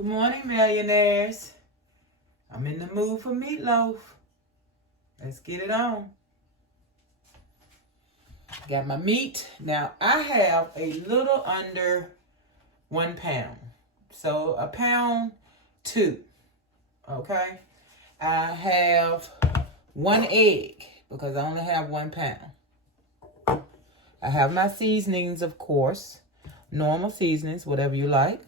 Good morning, millionaires. I'm in the mood for meatloaf. Let's get it on. Got my meat. Now, I have a little under 1 pound. So, 1.2 pounds. Okay? I have 1 egg because I only have 1 pound. I have my seasonings, of course. Normal seasonings, whatever you like.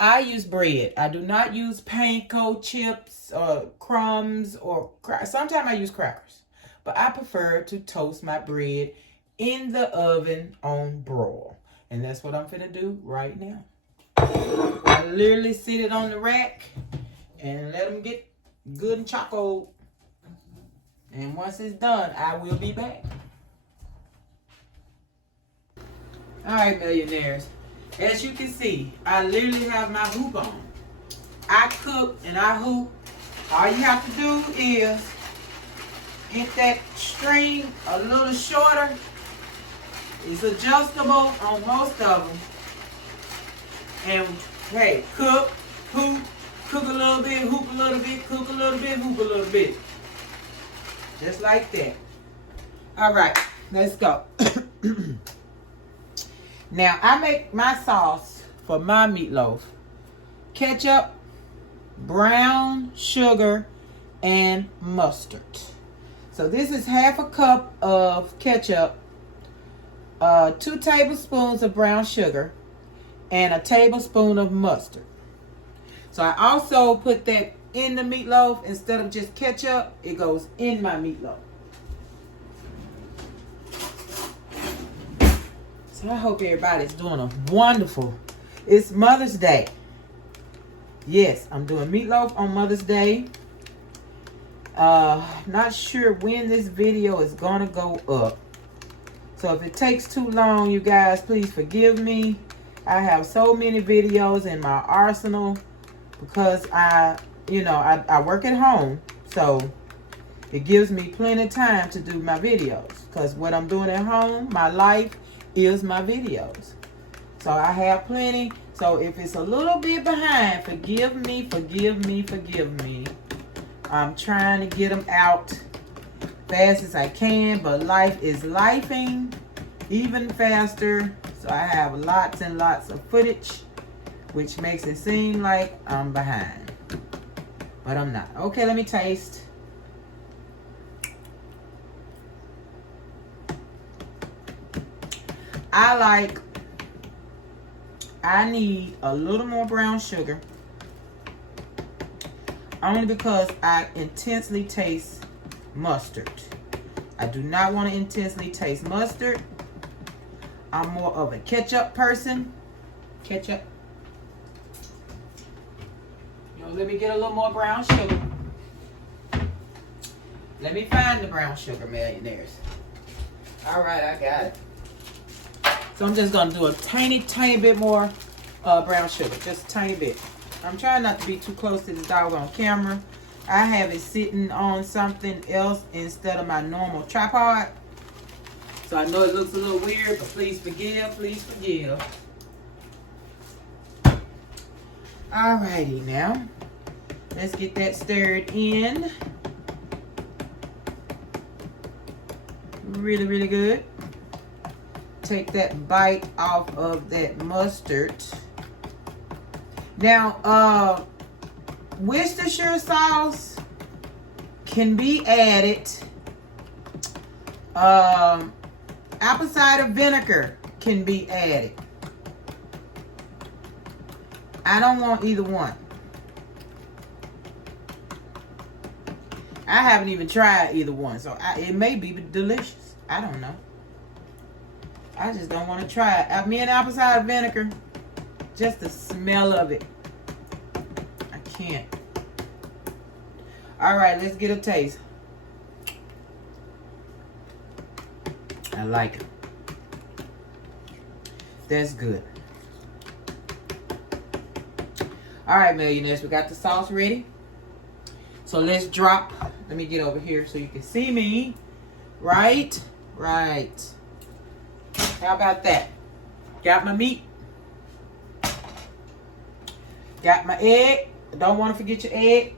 I use bread. I do not use panko chips or crumbs or sometimes I use crackers. But I prefer to toast my bread in the oven on broil. And that's what I'm finna do right now. I literally sit it on the rack and let them get good and chocolate. And once it's done, I will be back. All right, millionaires. As you can see, I literally have my hoop on. I cook and I hoop. All you have to do is get that string a little shorter. It's adjustable on most of them. And hey, cook, hoop, cook a little bit, hoop a little bit, cook a little bit, hoop a little bit. Just like that. All right, let's go. Now, I make my sauce for my meatloaf. Ketchup, brown sugar, and mustard. So this is 1/2 cup of ketchup, 2 tablespoons of brown sugar, and 1 tablespoon of mustard. So I also put that in the meatloaf. Instead of just ketchup, it goes in my meatloaf. So I hope everybody's doing a wonderful. It's Mother's Day. Yes, I'm doing meatloaf on Mother's Day. Not sure when this video is gonna go up. So if it takes too long, you guys, please forgive me. I have so many videos in my arsenal because I work at home. So it gives me plenty of time to do my videos. Because what I'm doing at home, my life, is my videos. So I have plenty. So if it's a little bit behind, forgive me. I'm trying to get them out fast as I can, but life is lifing even faster. So I have lots and lots of footage, which makes it seem like I'm behind. But I'm not. Okay, let me taste. I need a little more brown sugar. Only because I intensely taste mustard. I do not want to intensely taste mustard. I'm more of a ketchup person. Ketchup. Let me get a little more brown sugar. Let me find the brown sugar, millionaires. All right, I got it. So I'm just going to do a tiny bit more brown sugar. Just a tiny bit. I'm trying not to be too close to the doggone camera. I have it sitting on something else instead of my normal tripod. So I know it looks a little weird, but please forgive. Alrighty now. Let's get that stirred in. Really, really good. Take that bite off of that mustard. Now, Worcestershire sauce can be added. Apple cider vinegar can be added. I don't want either one. I haven't even tried either one, so it may be delicious. I don't know. I just don't want to try it. Me and apple cider vinegar, just the smell of it, I can't. All right, let's get a taste. I like it. That's good. All right, millionaires, we got the sauce ready. So let's drop. Let me get over here so you can see me. Right. How about that? Got my meat. Got my egg. Don't want to forget your egg.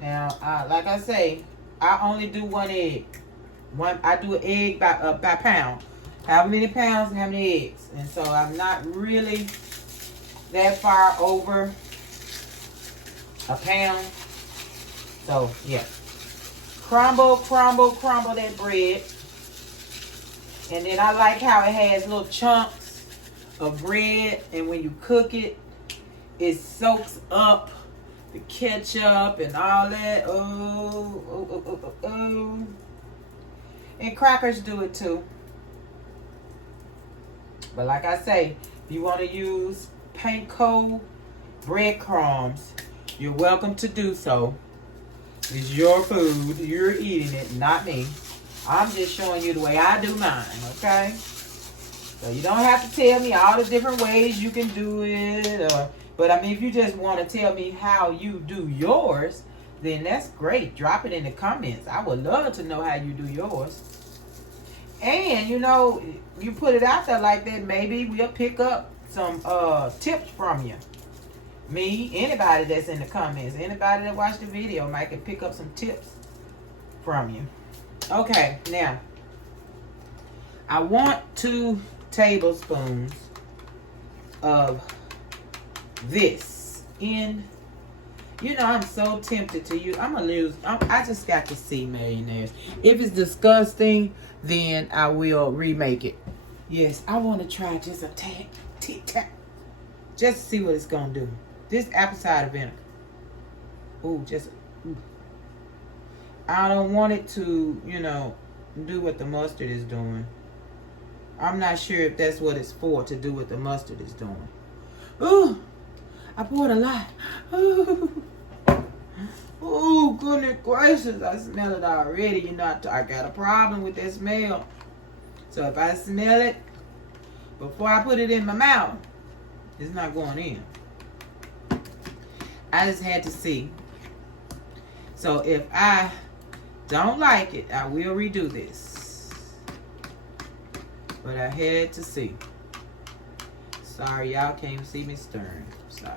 Now, like I say, I only do one egg. I do an egg by pound. How many pounds and how many eggs. And so I'm not really that far over a pound. So, yeah. Crumble that bread. And then I like how it has little chunks of bread. And when you cook it, it soaks up the ketchup and all that. Oh. And crackers do it too. But like I say, if you want to use panko breadcrumbs, you're welcome to do so. It's your food. You're eating it, not me. I'm just showing you the way I do mine, okay? So you don't have to tell me all the different ways you can do it. But I mean, if you just want to tell me how you do yours, then that's great. Drop it in the comments. I would love to know how you do yours. And, you know, you put it out there like that, maybe we'll pick up some tips from you. Me, anybody that's in the comments, anybody that watched the video might can pick up some tips from you. Okay, now, I want 2 tablespoons of this in. You know, I'm so tempted to use. I just got to see, millionaires. If it's disgusting, then I will remake it. Yes, I want to try just a tad, tic-tac, just to see what it's going to do. This apple cider vinegar. Ooh, I don't want it to, you know, do what the mustard is doing. I'm not sure if that's what it's for, to do what the mustard is doing. Ooh, I poured a lot. Ooh. Oh, goodness gracious. I smell it already. You know, I got a problem with that smell. So if I smell it before I put it in my mouth, it's not going in. I just had to see. So if I don't like it, I will redo this. But I had to see. Sorry, y'all can't see me stirring. Sorry.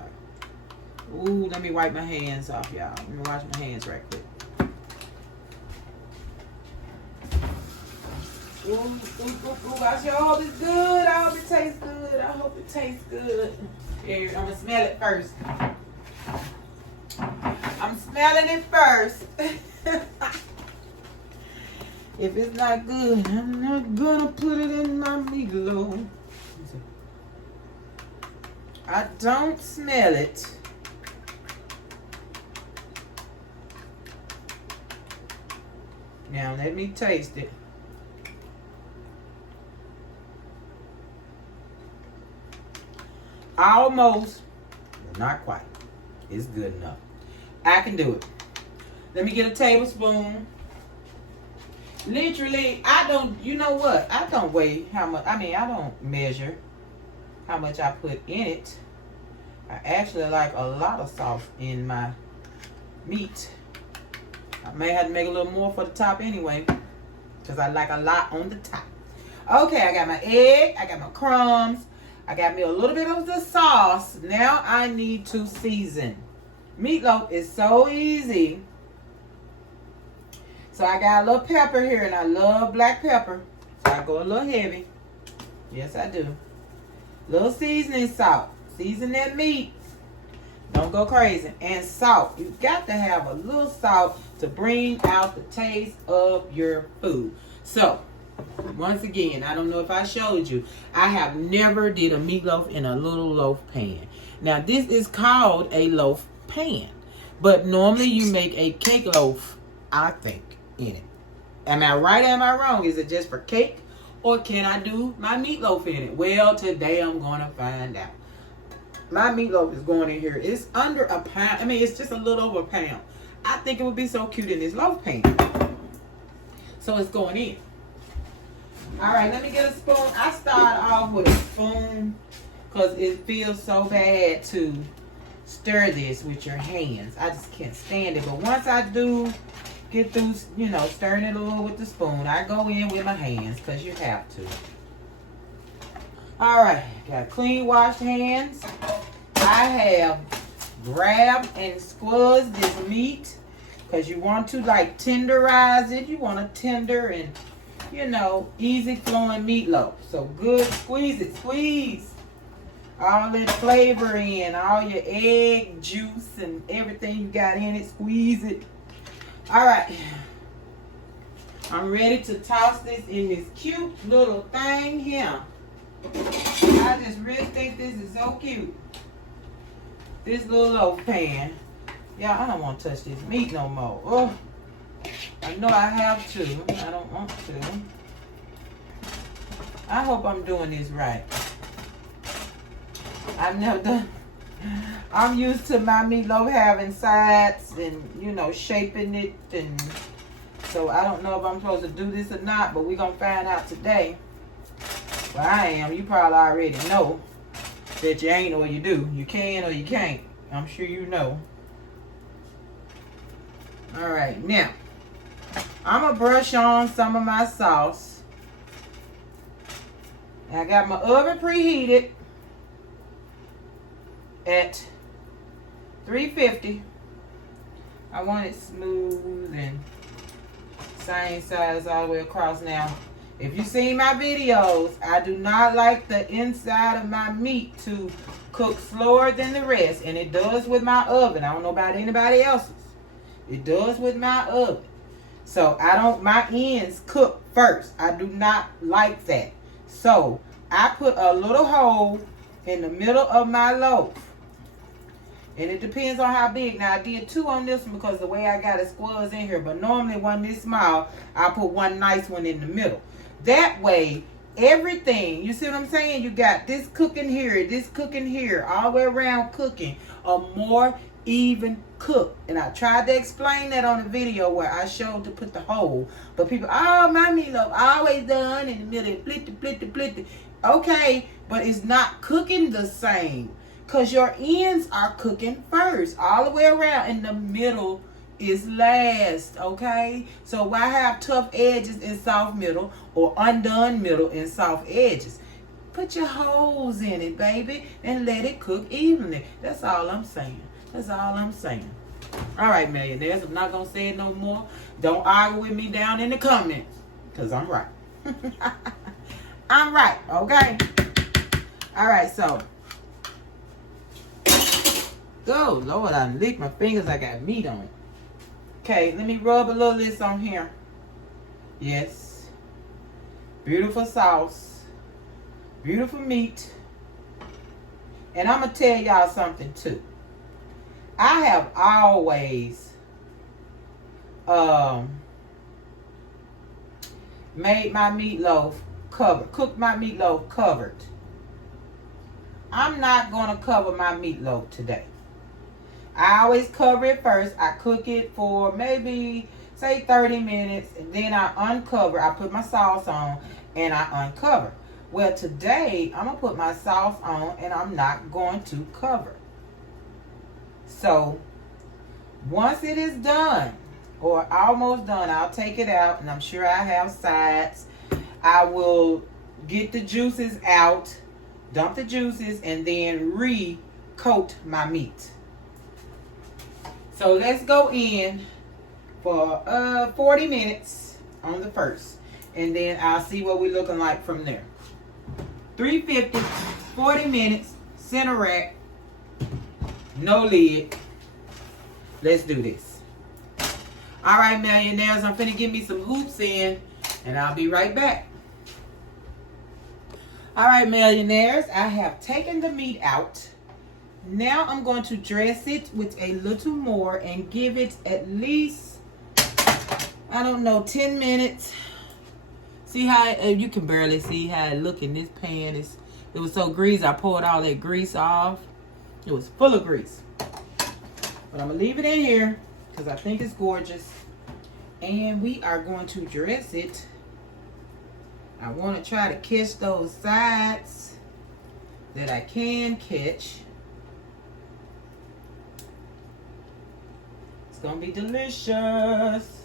Ooh, let me wipe my hands off, y'all. Let me wash my hands right quick. Ooh, I sure hope it's good. I hope it tastes good. I hope it tastes good. Here, I'm going to smell it first. I'm smelling it first. If it's not good, I'm not going to put it in my meatloaf. I don't smell it. Now let me taste it. Almost, but not quite. It's good enough. I can do it. Let me get a tablespoon. Literally, I don't, you know what? I don't weigh how much, I don't measure how much I put in it. I actually like a lot of salt in my meat. I may have to make a little more for the top anyway, because I like a lot on the top. Okay, I got my egg. I got my crumbs. I got me a little bit of the sauce. Now I need to season. Meatloaf is so easy. So I got a little pepper here, and I love black pepper. So I go a little heavy. Yes, I do. Little seasoning salt. Season that meat. Don't go crazy. And salt. You got to have a little salt to bring out the taste of your food. So, once again, I don't know if I showed you, I have never did a meatloaf in a little loaf pan. Now, this is called a loaf pan. But normally you make a cake loaf, I think, in it. Am I right or am I wrong? Is it just for cake? Or can I do my meatloaf in it? Well, today I'm going to find out. My meatloaf is going in here. It's under a pound. It's just a little over a pound. I think it would be so cute in this loaf pan. So it's going in. All right, let me get a spoon. I start off with a spoon because it feels so bad to stir this with your hands. I just can't stand it. But once I do get through, stirring it a little with the spoon, I go in with my hands because you have to. All right, got clean washed hands. I have grabbed and squeezed this meat because you want to like tenderize it. You want a tender and, you know, easy flowing meatloaf. So good, squeeze it, squeeze all that flavor in, all your egg juice and everything you got in it, squeeze it. All right, I'm ready to toss this in this cute little thing here. I just really think this is so cute. This little loaf pan. Yeah, I don't want to touch this meat no more. Oh, I know I have to. I don't want to. I hope I'm doing this right. I've never done. I'm used to my meatloaf having sides and, you know, shaping it. And so I don't know if I'm supposed to do this or not, but we're going to find out today. Well, I am. You probably already know that you ain't or you do. You can or you can't. I'm sure you know. All right, now I'm gonna brush on some of my sauce. I got my oven preheated at 350. I want it smooth and same size all the way across. Now, if you've seen my videos, I do not like the inside of my meat to cook slower than the rest, and it does with my oven. I don't know about anybody else's. It does with my oven. So I don't, my ends cook first. I do not like that. So I put a little hole in the middle of my loaf. And it depends on how big. Now I did 2 on this one because the way I got it squeezed in here. But normally one this small, I put one nice one in the middle. That way, everything, you see what I'm saying? You got this cooking here, all the way around cooking, a more even cook. And I tried to explain that on the video where I showed to put the hole. But people, oh, my meatloaf always done in the middle, blitty. Okay, but it's not cooking the same. Because your ends are cooking first, all the way around, and the middle is last, okay? So why have tough edges and soft middle, or undone middle and soft edges? Put your holes in it, baby, and let it cook evenly. That's all I'm saying. That's all I'm saying. All right, millionaires, I'm not going to say it no more. Don't argue with me down in the comments, because I'm right. I'm right, okay? All right, so. Oh, Lord, I licked my fingers. I got meat on it. Okay, let me rub a little of this on here. Yes. Beautiful sauce. Beautiful meat. And I'm going to tell y'all something, too. I have always made my meatloaf covered. Cooked my meatloaf covered. I'm not going to cover my meatloaf today. I always cover it first. I cook it for maybe, say, 30 minutes. And then I uncover. I put my sauce on and I uncover. Well, today, I'm going to put my sauce on and I'm not going to cover. So, once it is done, or almost done, I'll take it out. And I'm sure I have sides. I will get the juices out, dump the juices, and then re-coat my meat. So let's go in for 40 minutes on the first. And then I'll see what we're looking like from there. 350, 40 minutes, center rack, no lid. Let's do this. All right, millionaires, I'm finna give me some hoops in, and I'll be right back. All right, millionaires, I have taken the meat out. Now I'm going to dress it with a little more and give it at least, I don't know, 10 minutes. See how, you can barely see how it look in this pan. It was so greasy, I poured all that grease off. It was full of grease. But I'm going to leave it in here because I think it's gorgeous. And we are going to dress it. I want to try to catch those sides that I can catch. It's gonna be delicious.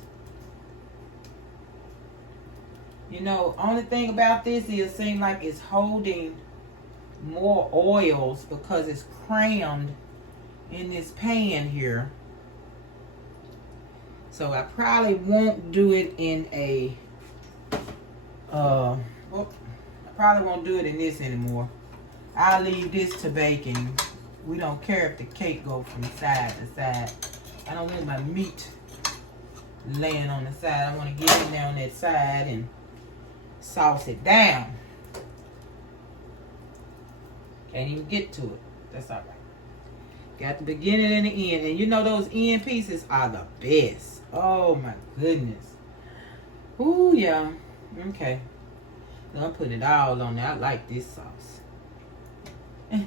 You know, only thing about this is it seems like it's holding more oils because it's crammed in this pan here. So I probably won't do it in a, well, I probably won't do it in this anymore. I'll leave this to baking. We don't care if the cake goes from side to side. I don't want my meat laying on the side. I want to get in there on that side and sauce it down. Can't even get to it. That's all right. Got the beginning and the end. And you know those end pieces are the best. Oh my goodness. Ooh, yeah. Okay. So I'm putting it all on there. I like this sauce. I'm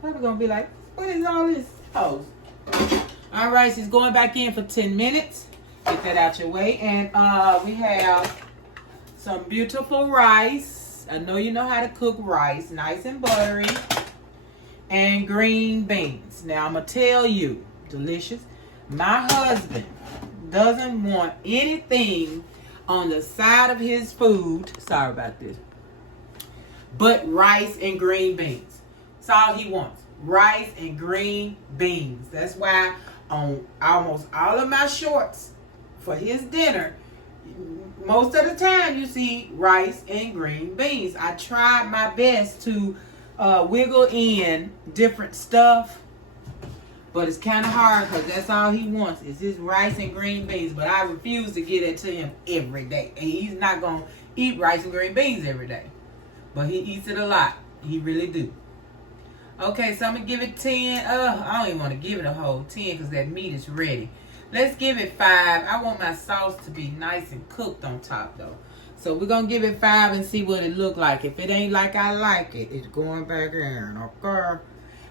going to be like, what is all this sauce? All right, so it's going back in for 10 minutes. Get that out your way. And we have some beautiful rice. I know you know how to cook rice. Nice and buttery. And green beans. Now, I'm going to tell you, delicious. My husband doesn't want anything on the side of his food. Sorry about this. But rice and green beans. That's all he wants. Rice and green beans. That's why on almost all of my shorts for his dinner, most of the time you see rice and green beans. I tried my best to wiggle in different stuff, but it's kind of hard because that's all he wants is his rice and green beans. But I refuse to give it to him every day. And he's not going to eat rice and green beans every day. But he eats it a lot. He really do. Okay, so I'm going to give it 10. I don't even want to give it a whole 10 because that meat is ready. Let's give it 5. I want my sauce to be nice and cooked on top, though. So we're going to give it 5 and see what it look like. If it ain't like I like it, it's going back in, okay?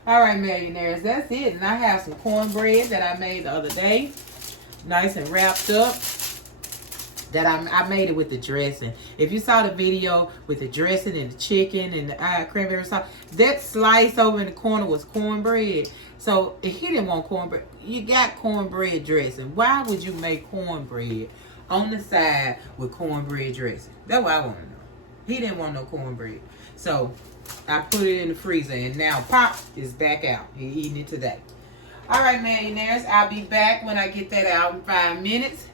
All right, millionaires, that's it. And I have some cornbread that I made the other day. Nice and wrapped up. That I made it with the dressing. If you saw the video with the dressing and the chicken and the cranberry sauce, that slice over in the corner was cornbread. So if he didn't want cornbread, you got cornbread dressing. Why would you make cornbread on the side with cornbread dressing? That's what I want to know. He didn't want no cornbread. So I put it in the freezer and now Pop is back out. He's eating it today. All right, millionaires, I'll be back when I get that out in 5 minutes.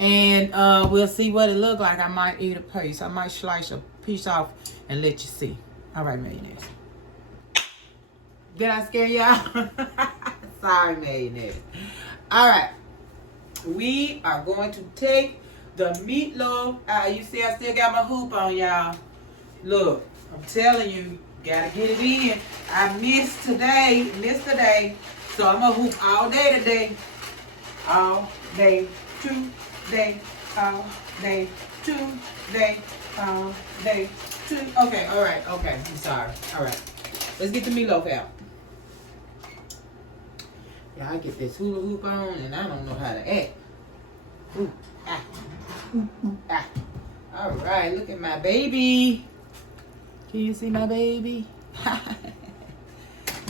And we'll see what it look like. I might eat a piece. I might slice a piece off and let you see. All right, millionaires. Did I scare y'all? Sorry, millionaires. All right. We are going to take the meatloaf. You see I still got my hoop on, y'all. Look, I'm telling you, gotta get it in. I missed today. So I'm going to hoop all day today. All day. Today, all day, today, all day, today. Okay, all right, okay. I'm sorry. All right, let's get the meatloaf out. Yeah, I get this hula hoop on, and I don't know how to act. Ooh, ah, ah. All right, look at my baby. Can you see my baby?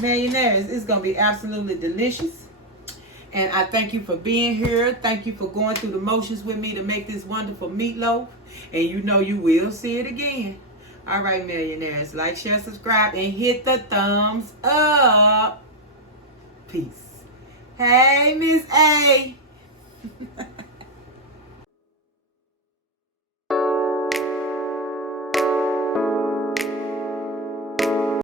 Millionaires, it's gonna be absolutely delicious. And I thank you for being here. Thank you for going through the motions with me to make this wonderful meatloaf. And you know you will see it again. All right, millionaires. Like, share, subscribe, and hit the thumbs up. Peace. Hey, Miss A.